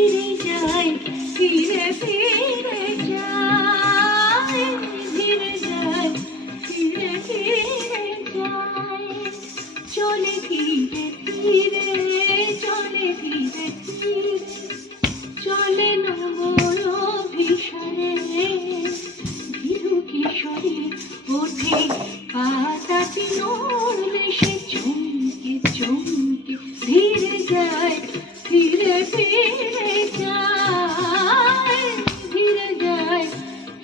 ফিরে যায়, ফিরে ফিরে যায়, ফিরে যায়, ফিরে ফিরে যায়। চলে ধীরে ধীরে, চলে ধীরে ধীরে, চলে নমর অভিসারে। ধীরু কিশোরী ওঠে পাতাটি নড়লে সে চমকে চমকে ধীরে যায়, ধীরে ফিরে যায়, ধীরে যায়,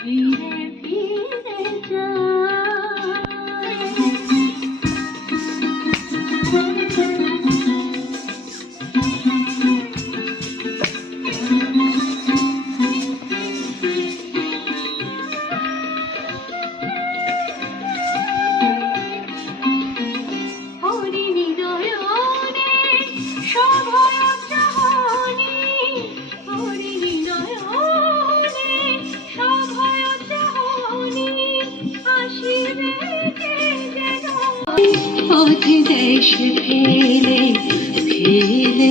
ধীরে ফিরে যায়। হরিণী নয়নে সভয় চাহনি, হরিণী নয়নে সভয় চাহনি, আসিবে কে যেন পথে দেশ ফেলে ফেলে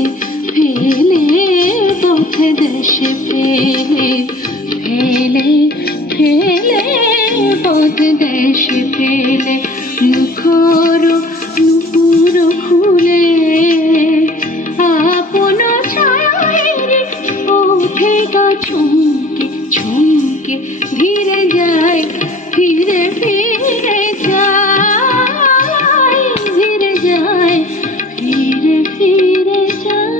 ফেলে, পথে দেশ ফেলে ফেলে ফেলে, পথে দেশ ফেলে। মুখর নুপুর খুলে আপন ছায়ের ওঠে গা চমকে চমকে ধীরে যায়, ধীরে ফিরে যায়, ধীরে যায়, ধীরে ফিরে যায়।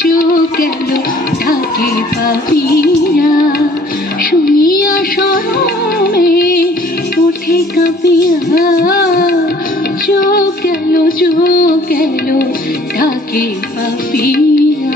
চোখ গেল ঢাকে পাপিয়া, শুনিয়া শরমে ওঠে কাঁপিয়া। চোখ গেল ঢাকে পাপিয়া।